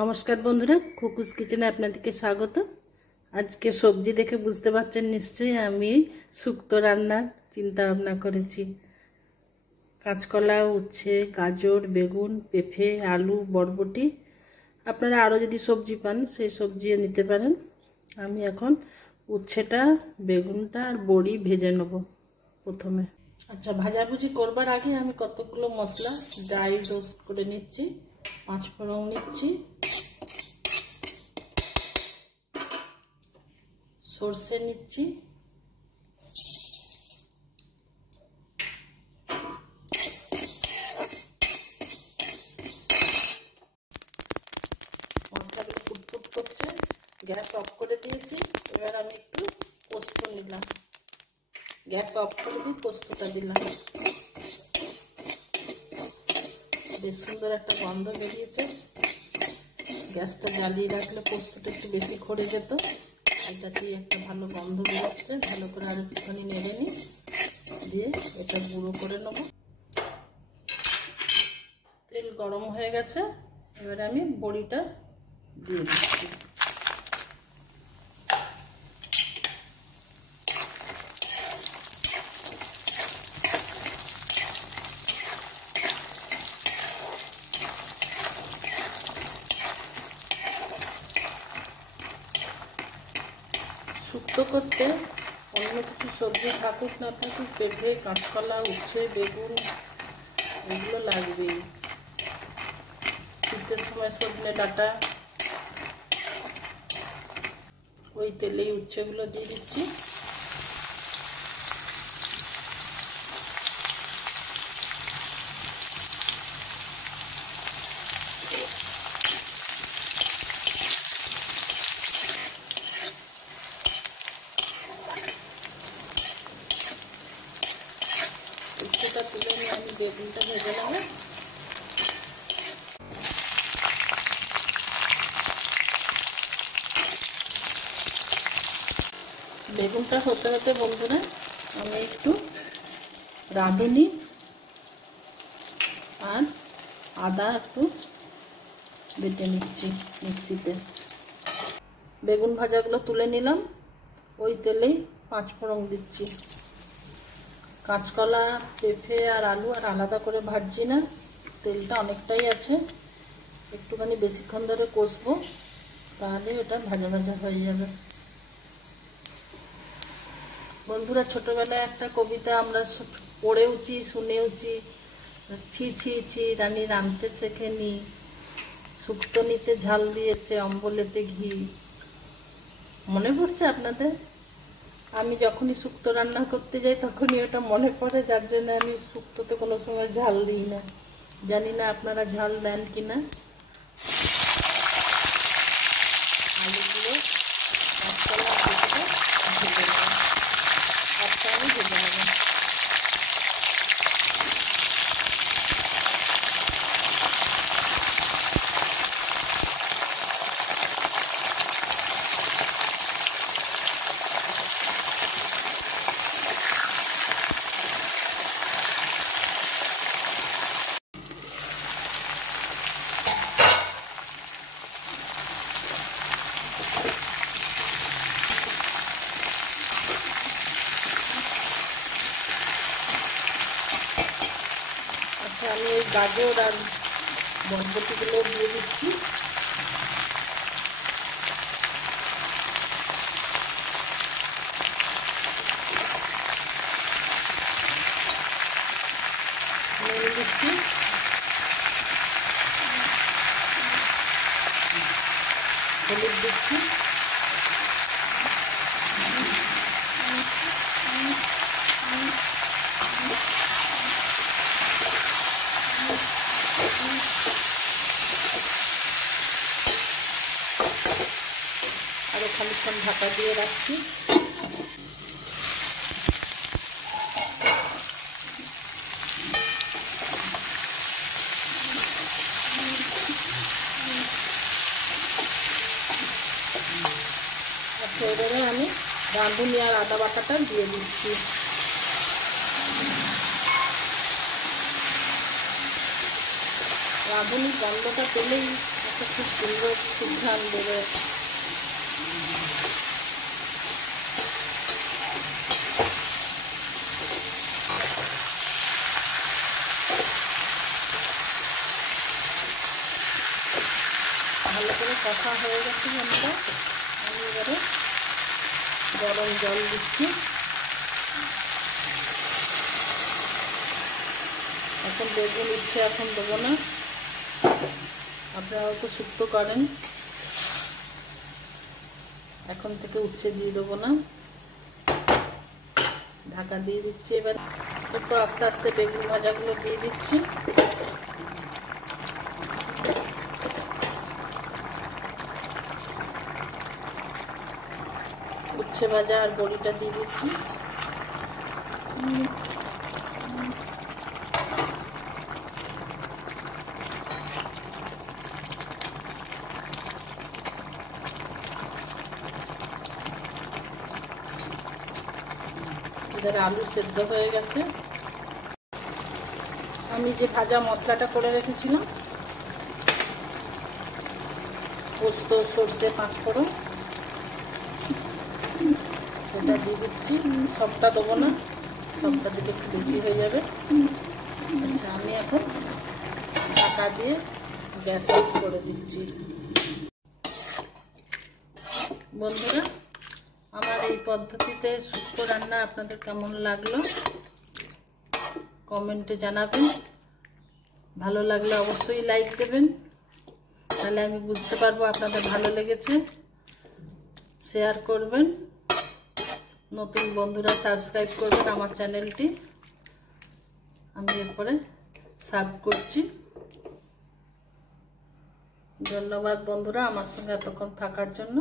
নমস্কার বন্ধুরা, খুকুস কিচেনে আপনাদেরকে স্বাগত। আজকে সবজি দেখে বুঝতে পারছেন নিশ্চয়ই আমি শুক্তো রান্নার চিন্তা ভাবনা করেছি। কাঁচকলা, উচ্ছে, গাজর, বেগুন, পেঁপে, আলু, বরবটি, আপনারা আরও যদি সবজি পান সেই সবজিও নিতে পারেন। আমি এখন উচ্ছেটা, বেগুনটা আর বড়ি ভেজে নেব প্রথমে। আচ্ছা, ভাজাভুজি করবার আগে আমি কতগুলো মশলা ড্রাই রোস্ট করে নিচ্ছি। 5 ফোড়ন নিচ্ছি, সর্ষে নিচ্ছি, মশলাগুলো ফুটফুট করছে, গ্যাস অফ করে দিয়েছি। এবার আমি একটু পোস্ত নিলাম, গ্যাস অফ করে দিয়ে পোস্তটা দিলাম। বেশ সুন্দর একটা গন্ধ বেরিয়েছে। গ্যাসটা জ্বালিয়ে রাখলে পোস্তটা একটু বেশি খড়ে যেত। এটাতেই একটা ভালো গন্ধ বেরোচ্ছে। ভালো করে আর একটুখানি নেড়ে নিই, দিয়ে এটা গুঁড়ো করে নেব। তেল গরম হয়ে গেছে, এবারে আমি বড়িটা দিয়ে দিচ্ছি। শুক্তো করতে অন্য কিছু সবজি থাকুক না থাকুক, পেঁপে, কাঁচকলা, উচ্ছে, বেগুন এগুলো লাগবেই। শীতের সময় সজনে ডাঁটা। ওই তেলেই উচ্ছেগুলো দিয়ে দিচ্ছি। উচ্ছেটা তুলে নিয়ে আমি বেগুনটা ভেজে নেব। বেগুনটা হতে হতে বন্ধুরা আমি একটু রাঁধুনি আর আদা একটু বেটে নিচ্ছি মিক্সিতে। বেগুন ভাজাগুলো তুলে নিলাম, ওই তেলেই 5 ফোড়ন দিচ্ছি। কাঁচকলা, পেঁপে আর আলু আর আলাদা করে ভাজছি না, তেলটা অনেকটাই আছে। একটুখানি বেশিক্ষণ ধরে কষবো, তাহলে ওটা ভাজা ভাজা হয়ে যাবে। বন্ধুরা, ছোটবেলায় একটা কবিতা আমরা পড়েওছি, শুনেওছি, ছি ছি ছি রানী রাঁধতে শেখেনি, শুক্তো নিতে ঝাল দিয়েছে, অম্বলেতে ঘি। মনে পড়ছে আপনাদের? আমি যখনই শুক্তো রান্না করতে যাই তখনই ওটা মনে পড়ে, যার জন্য আমি শুক্তোতে কোনো সময় ঝাল দিই না। জানি না আপনারা ঝাল দেন কিনা। আলুগুলো কাঁচকলা ভেজে নেব, একটা আমি ভেজে নেব। আমি ওই গাজর আর বরবটিগুলো দিয়ে দিচ্ছি। নেড়ে দিচ্ছি, হলুদ দিচ্ছি, আরো খানিকক্ষণ ঢাকা দিয়ে রাখছি। আচ্ছা, এবারে আমি রাঁধুনি আর আদা বাটাটা দিয়ে দিচ্ছি। রাঁধুনির গন্ধটা পেলেই একটা খুব সুন্দর সুঘ্রাণ বেরোয়। ভালো করে কষা হয়ে গেছে বন্ধুরা, আমি এবারে গরম জল দিচ্ছি। এখন বেগুন উচ্ছে এখন দেবো না, আপনারা তো শুক্তো করেন, এখন থেকে উচ্ছে দিয়ে দেবো না, ঢাকা দিয়ে দিচ্ছি। এবার একটু আস্তে আস্তে বেগুন ভাজাগুলো দিয়ে দিচ্ছি। উচ্ছে ভাজা আর বড়িটা দিয়ে দিচ্ছি। এবার আলু সেদ্ধ হয়ে গেছে। আমি যে ভাজা মশলাটা করে রেখেছিলাম, পোস্ত, সর্ষে, পাঁচফোড়ন, সেটা দিয়ে দিচ্ছি। সবটা দেবো না, সবটা দিকে একটু বেশি হয়ে যাবে। আচ্ছা, আমি এখন ঢাকা দিয়ে গ্যাস অফ করে দিচ্ছি। বন্ধুরা, আমার এই পদ্ধতিতে শুক্তো রান্না আপনাদের কেমন লাগলো কমেন্টে জানাবেন। ভালো লাগলে অবশ্যই লাইক দেবেন, তাহলে আমি বুঝতে পারবো আপনাদের ভালো লেগেছে। শেয়ার করবেন, নতুন বন্ধুরা সাবস্ক্রাইব করবেন আমার চ্যানেলটি। আমি এরপরে সার্ভ করছি। ধন্যবাদ বন্ধুরা আমার সঙ্গে এতক্ষণ থাকার জন্য।